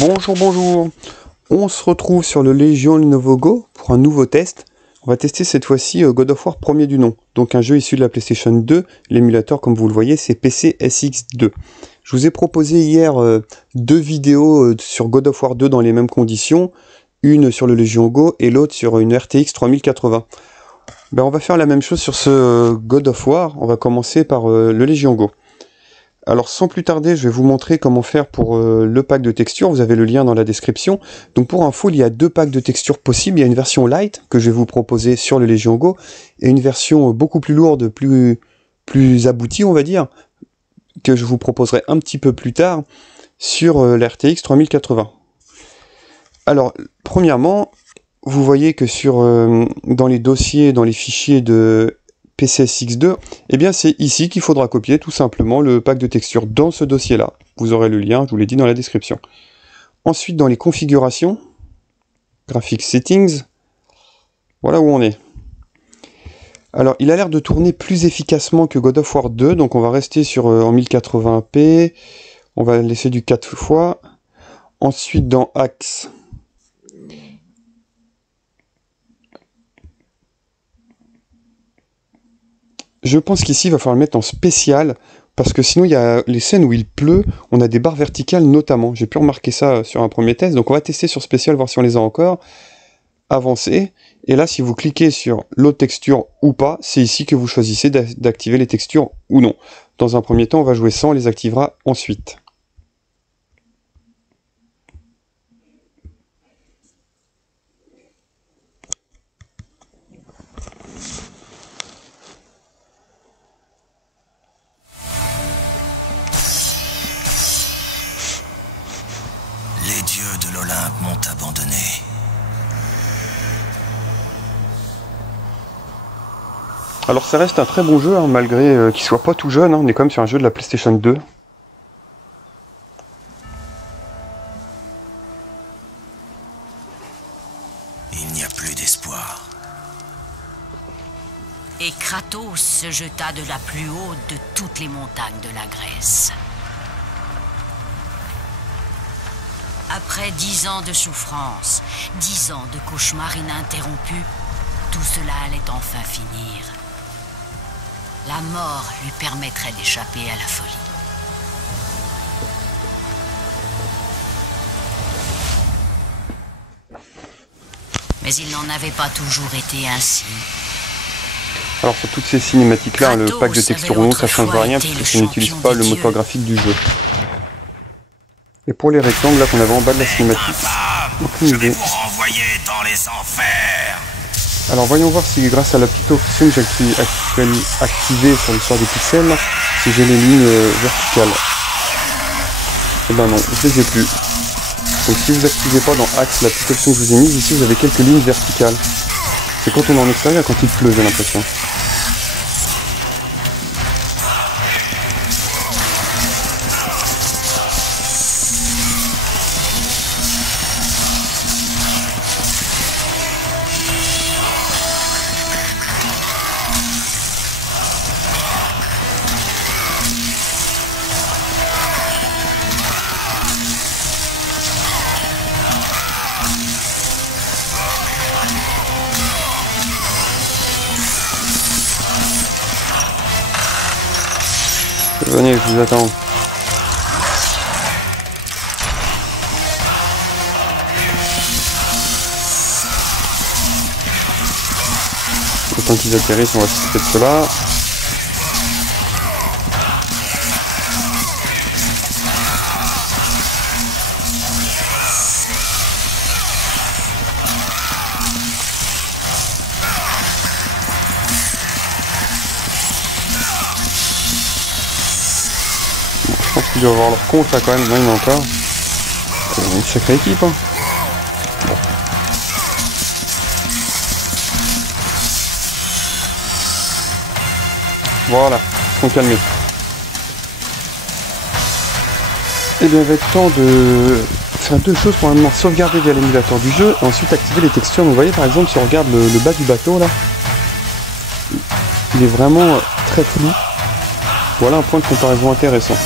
Bonjour, bonjour. On se retrouve sur le Légion Lenovo Go pour un nouveau test. On va tester cette fois-ci God of War premier du nom. Donc un jeu issu de la PlayStation 2. L'émulateur, comme vous le voyez, c'est PC SX2. Je vous ai proposé hier deux vidéos sur God of War 2 dans les mêmes conditions. Une sur le Légion Go et l'autre sur une RTX 3080. On va faire la même chose sur ce God of War. On va commencer par le Légion Go. Alors sans plus tarder, je vais vous montrer comment faire pour le pack de textures. Vous avez le lien dans la description. Donc pour info, il y a deux packs de textures possibles. Il y a une version light que je vais vous proposer sur le Légion Go et une version beaucoup plus lourde, plus aboutie, on va dire, que je vous proposerai un petit peu plus tard sur la RTX 3080. Alors premièrement, vous voyez que dans les dossiers, dans les fichiers de PCSX2, eh bien c'est ici qu'il faudra copier tout simplement le pack de textures dans ce dossier-là. Vous aurez le lien, je vous l'ai dit dans la description. Ensuite, dans les configurations, Graphics Settings, voilà où on est. Alors, il a l'air de tourner plus efficacement que God of War 2, donc on va rester en 1080p, on va laisser du 4 fois. Ensuite, dans Axe, je pense qu'ici, il va falloir le mettre en spécial, parce que sinon, il y a les scènes où il pleut, on a des barres verticales notamment. J'ai pu remarquer ça sur un premier test, donc on va tester sur spécial, voir si on les a encore. Avancer, et là, si vous cliquez sur l'autre texture ou pas, c'est ici que vous choisissez d'activer les textures ou non. Dans un premier temps, on va jouer sans, on les activera ensuite. Les dieux de l'Olympe m'ont abandonné. Alors ça reste un très bon jeu, hein, malgré qu'il soit pas tout jeune, hein, on est quand même sur un jeu de la PlayStation 2. Il n'y a plus d'espoir. Et Kratos se jeta de la plus haute de toutes les montagnes de la Grèce. Après 10 ans de souffrance, 10 ans de cauchemars ininterrompus, tout cela allait enfin finir. La mort lui permettrait d'échapper à la folie. Mais il n'en avait pas toujours été ainsi. Alors sur toutes ces cinématiques-là, le pack de textures ou non, ça change rien, puisque ça n'utilise pas le moteur graphique du jeu. Et pour les rectangles là qu'on avait en bas de la cinématique, aucune idée. Alors voyons voir si grâce à la petite option que j'ai activée sur l'histoire des pixels, si j'ai les lignes verticales. Et ben non, je les ai plus. Donc si vous n'activez pas dans Axe la petite option que je vous ai mise, ici vous avez quelques lignes verticales. C'est quand on est en extérieur, quand il pleut, j'ai l'impression. Venez, je vous attends. Autant qu'ils atterrissent, on va s'occuper de cela. Je pense qu'ils doivent avoir leur compte là quand même, non, il y en a encore. C'est une sacrée équipe, hein. Bon. Voilà, ils sont calmés. Et bien il va être temps de faire deux choses pour un moment: sauvegarder via l'émulateur du jeu et ensuite activer les textures. Donc, vous voyez par exemple, si on regarde le bas du bateau là, il est vraiment très flou. Voilà un point de comparaison intéressant.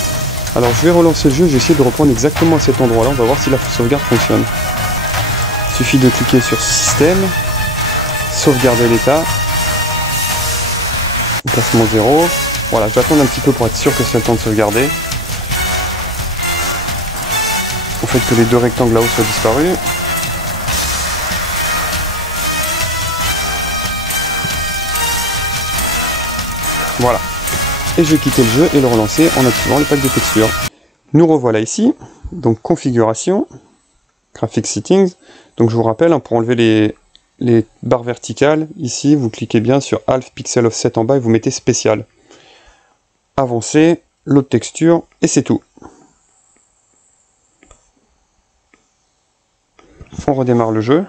Alors je vais relancer le jeu, je vais essayer de reprendre exactement à cet endroit là, on va voir si la sauvegarde fonctionne. Il suffit de cliquer sur système, sauvegarder l'état, emplacement 0, voilà je vais attendre un petit peu pour être sûr que c'est le temps de sauvegarder. Au fait que les deux rectangles là-haut soient disparus. Voilà. Et je vais quitter le jeu et le relancer en activant le pack de textures. Nous revoilà ici, donc configuration, graphic settings. Donc je vous rappelle, hein, pour enlever les barres verticales, ici vous cliquez bien sur half pixel offset en bas et vous mettez spécial. Avancer, l'autre texture et c'est tout. On redémarre le jeu.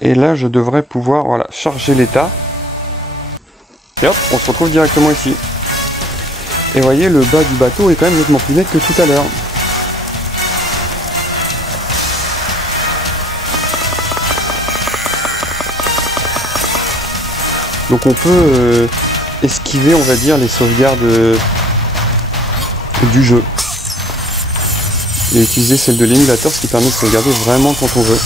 Et là je devrais pouvoir voilà, charger l'état. Et hop, on se retrouve directement ici. Et voyez, le bas du bateau est quand même nettement plus net que tout à l'heure. Donc on peut esquiver, on va dire, les sauvegardes du jeu. Et utiliser celle de l'émulateur, ce qui permet de sauvegarder vraiment quand on veut.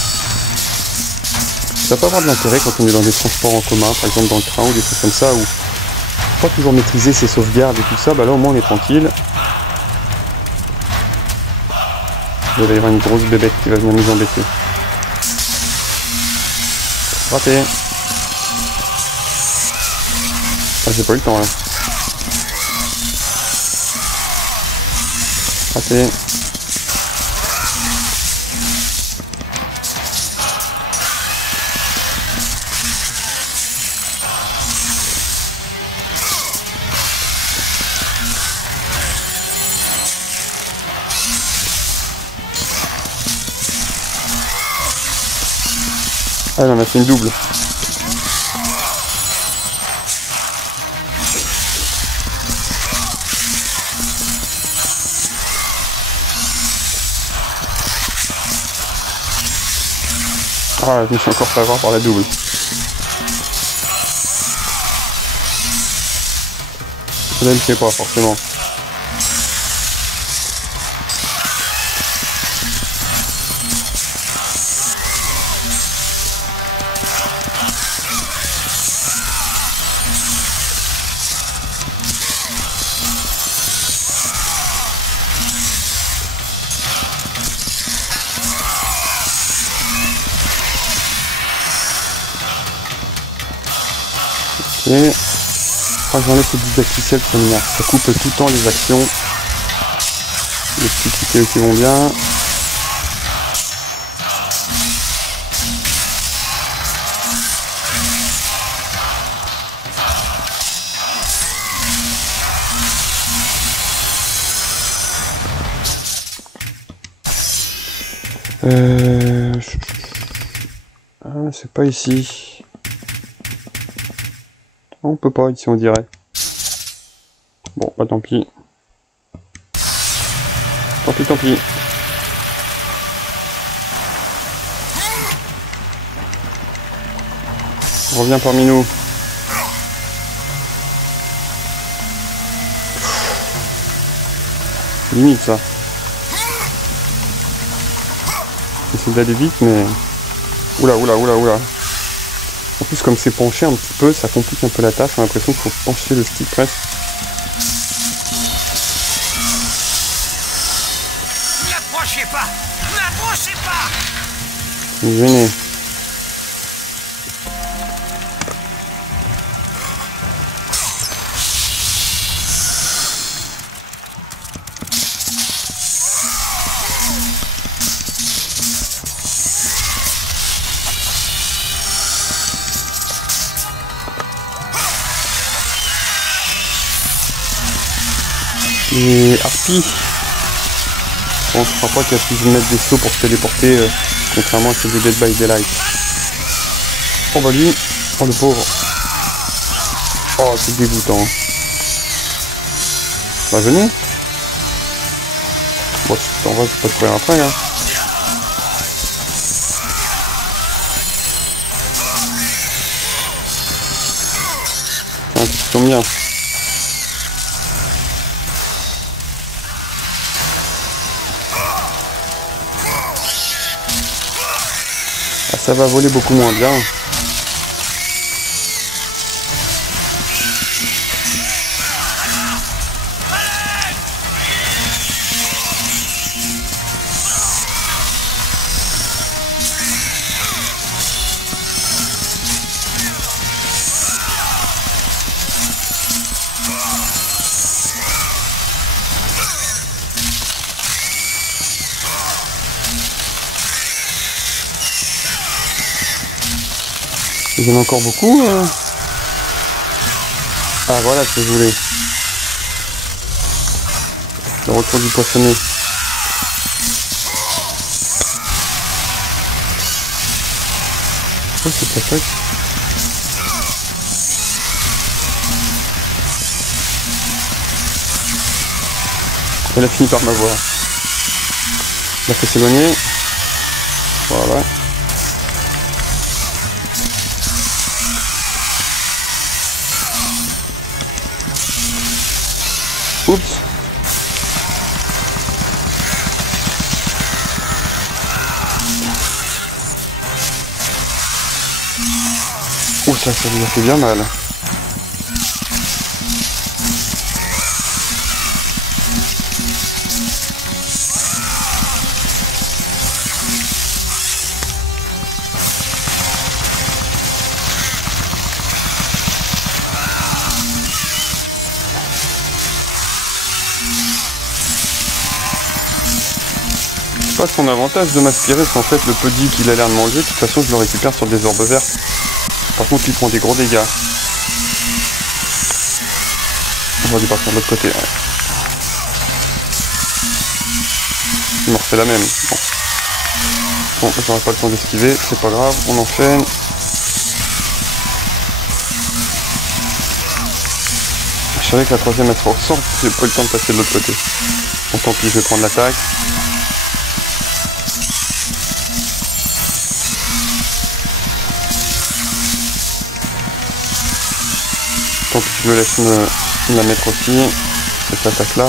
Ça peut avoir de l'intérêt quand on est dans des transports en commun, par exemple dans le train ou des trucs comme ça, où pas toujours maîtriser ses sauvegardes et tout ça, bah là au moins on est tranquille. Il va y avoir une grosse bébête qui va venir nous embêter. Raté. Ah, j'ai pas eu le temps là. Raté. Ah, j'en ai fait une double. Ah, je me suis encore fait avoir par la double. Là, elle ne fait pas forcément. Et quand j'enlève ce didacticiel, ça coupe tout le temps les actions. Les petits tickets qui vont bien. Ah, c'est pas ici. On peut pas ici, on dirait. Bon, bah tant pis. Tant pis, tant pis. Reviens parmi nous. Limite ça. J'essaie d'aller vite, mais... Oula, oula, oula, oula. En plus, comme c'est penché un petit peu, ça complique un peu la tâche. J'ai l'impression qu'il faut pencher le stick presque. N'approchez pas! N'approchez pas! Gêné. Et Harpie. Bon, je crois pas qu'il y a plus de mettre des sauts pour se téléporter, contrairement à celui de Dead by Daylight. Oh bah lui, oh le pauvre. Oh c'est dégoûtant. Bah venez. Bon, en vrai, je peux pas te courir après, hein. Attends, tu tombes bien. Ah, ça va voler beaucoup moins bien. Il y en a encore beaucoup. Ah voilà ce que je voulais. Le retour du poissonnet. Oh, c'est pas ça. Elle a fini par m'avoir. Elle a fait s'éloigner. Voilà. Oups. Oh ça lui a fait bien mal. Pas son avantage de m'aspirer, c'est en fait le podi qu'il a l'air de manger, de toute façon je le récupère sur des orbes vertes. Par contre il prend des gros dégâts. On va lui partir de l'autre côté. Ouais. Il m'en refait la même. Bon, j'aurai pas le temps d'esquiver, c'est pas grave, on enchaîne. Je savais que la troisième elle sera au centre, j'ai pas eu le temps de passer de l'autre côté. Bon tant pis, je vais prendre l'attaque. Tant pis, je le laisse me la mettre aussi, cette attaque là.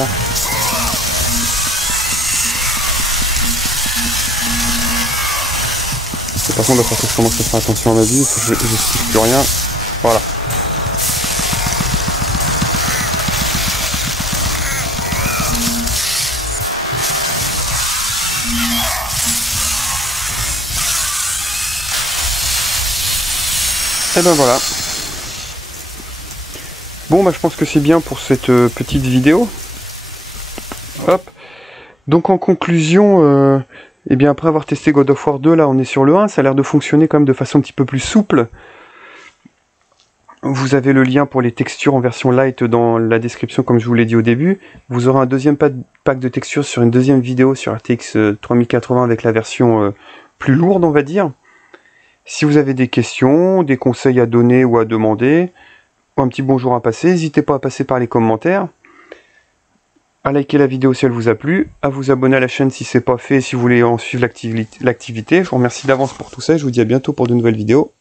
Et par contre, il va falloir que je commence à faire attention à ma vie, parce que je n'esquive plus rien. Voilà. Et ben voilà. Bon, bah je pense que c'est bien pour cette petite vidéo. Hop. Donc en conclusion, et bien après avoir testé God of War 2, là on est sur le 1, ça a l'air de fonctionner quand même de façon un petit peu plus souple. Vous avez le lien pour les textures en version light dans la description comme je vous l'ai dit au début. Vous aurez un deuxième pack de textures sur une deuxième vidéo sur RTX 3080 avec la version plus lourde on va dire. Si vous avez des questions, des conseils à donner ou à demander, ou un petit bonjour à passer, n'hésitez pas à passer par les commentaires. À liker la vidéo si elle vous a plu, à vous abonner à la chaîne si ce n'est pas fait, si vous voulez en suivre l'activité. Je vous remercie d'avance pour tout ça et je vous dis à bientôt pour de nouvelles vidéos.